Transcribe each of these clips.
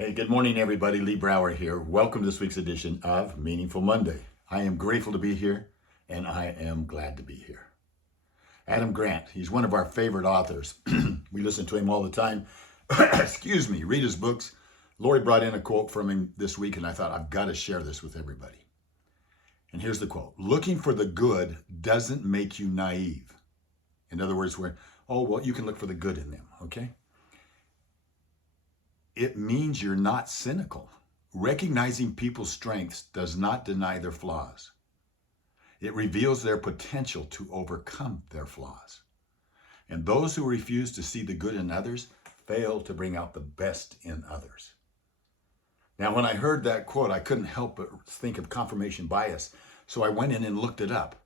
Hey, good morning, everybody. Lee Brower here. Welcome to this week's edition of Meaningful Monday. I am grateful to be here, and I am glad to be here. Adam Grant, he's one of our favorite authors. We listen to him all the time. Excuse me, read his books. Lori brought in a quote from him this week, and I thought, I've got to share this with everybody. And here's the quote: looking for the good doesn't make you naive. In other words, you can look for the good in them, okay? It means you're not cynical. Recognizing people's strengths does not deny their flaws. It reveals their potential to overcome their flaws. And those who refuse to see the good in others fail to bring out the best in others. Now, when I heard that quote, I couldn't help but think of confirmation bias. So I went in and looked it up.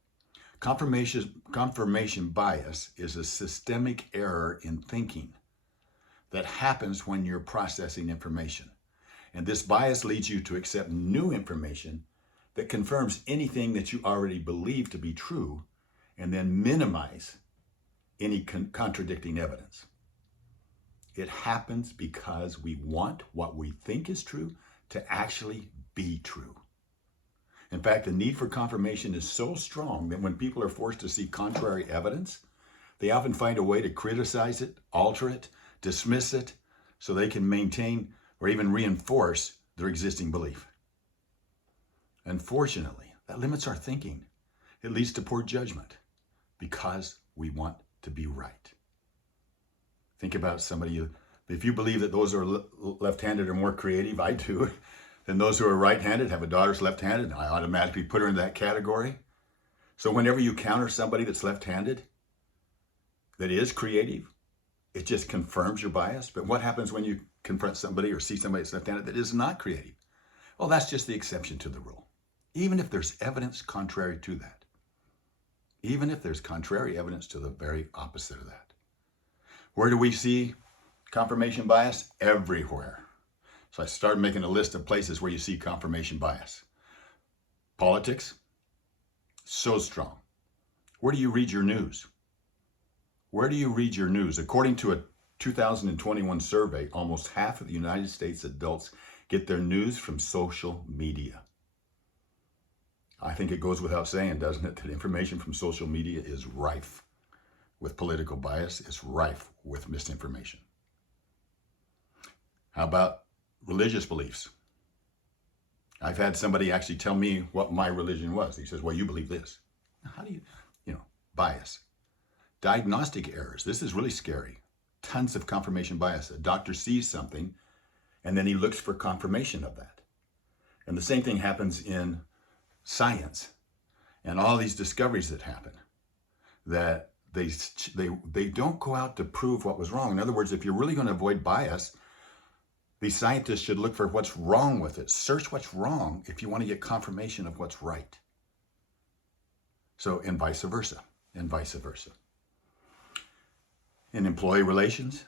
Confirmation bias is a systemic error in thinking that happens when you're processing information. And this bias leads you to accept new information that confirms anything that you already believe to be true, and then minimize any contradicting evidence. It happens because we want what we think is true to actually be true. In fact, the need for confirmation is so strong that when people are forced to see contrary evidence, they often find a way to criticize it, alter it, dismiss it, so they can maintain or even reinforce their existing belief. Unfortunately, that limits our thinking. It leads to poor judgment because we want to be right. Think about somebody, if you believe that those who are left-handed are more creative, I do, than those who are right-handed, have a daughter's left-handed, I automatically put her in that category. So whenever you counter somebody that's left-handed, that is creative, it just confirms your bias. But what happens when you confront somebody or see somebody that's left-handed that is not creative? Well, that's just the exception to the rule. Even if there's evidence contrary to that. Even if there's contrary evidence to the very opposite of that. Where do we see confirmation bias? Everywhere. So I started making a list of places where you see confirmation bias. Politics, so strong. Where do you read your news? Where do you read your news? According to a 2021 survey, almost half of the United States adults get their news from social media. I think it goes without saying, doesn't it, that information from social media is rife with political bias, it's rife with misinformation. How about religious beliefs? I've had somebody actually tell me what my religion was. He says, well, you believe this. How do you, bias. Diagnostic errors. This is really scary. Tons of confirmation bias. A doctor sees something and then he looks for confirmation of that. And the same thing happens in science and all these discoveries that happen, that they don't go out to prove what was wrong. In other words, if you're really going to avoid bias, these scientists should look for what's wrong with it. Search what's wrong if you want to get confirmation of what's right. So, and vice versa, and vice versa. In employee relations,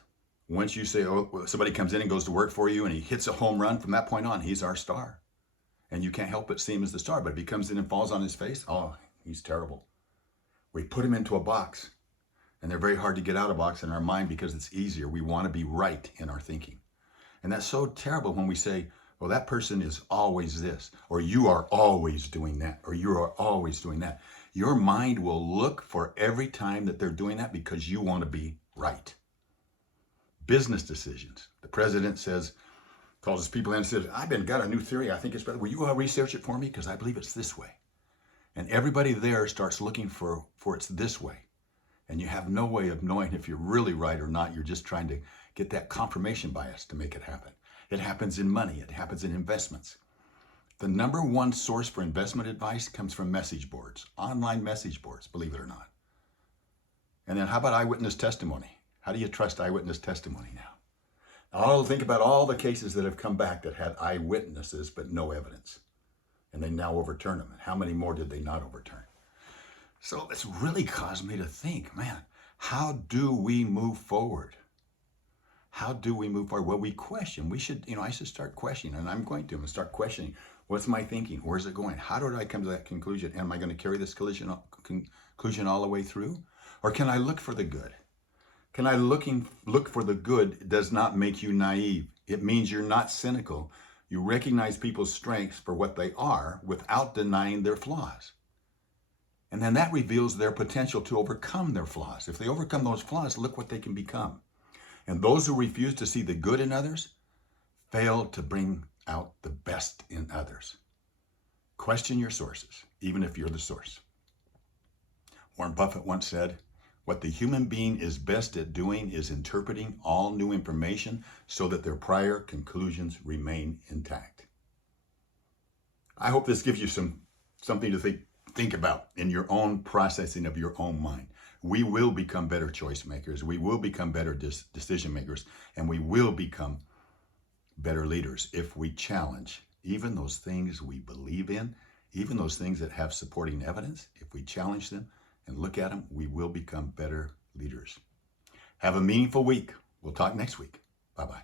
once you say, somebody comes in and goes to work for you and he hits a home run, from that point on, he's our star. And you can't help but see him as the star. But if he comes in and falls on his face, he's terrible. We put him into a box, and they're very hard to get out of a box in our mind because it's easier. We want to be right in our thinking. And that's so terrible when we say, well, that person is always this, or you are always doing that, or you are always doing that. Your mind will look for every time that they're doing that because you want to be right. Business decisions. The president calls his people in and says, I've got a new theory. I think it's better. Will you research it for me? Because I believe it's this way. And everybody there starts looking for it's this way. And you have no way of knowing if you're really right or not. You're just trying to get that confirmation bias to make it happen. It happens in money. It happens in investments. The number one source for investment advice comes from message boards, online message boards, believe it or not. And then how about eyewitness testimony? How do you trust eyewitness testimony now? I'll think about all the cases that have come back that had eyewitnesses but no evidence. And they now overturn them. And how many more did they not overturn? So it's really caused me to think, man, how do we move forward? How do we move forward? Well, we question. We should, I should start questioning, and I'm going to. I'm going to start questioning. What's my thinking? Where's it going? How did I come to that conclusion? Am I going to carry this conclusion all the way through? Or can I look for the good? Can I look for the good does not make you naive. It means you're not cynical. You recognize people's strengths for what they are without denying their flaws. And then that reveals their potential to overcome their flaws. If they overcome those flaws, look what they can become. And those who refuse to see the good in others fail to bring out the best in others. Question your sources, even if you're the source. Warren Buffett once said, "What the human being is best at doing is interpreting all new information so that their prior conclusions remain intact." I hope this gives you something to think about in your own processing of your own mind. We will become better choice makers. We will become better decision makers. And we will become better leaders if we challenge even those things we believe in, even those things that have supporting evidence. If we challenge them and look at them, we will become better leaders. Have a meaningful week. We'll talk next week. Bye-bye.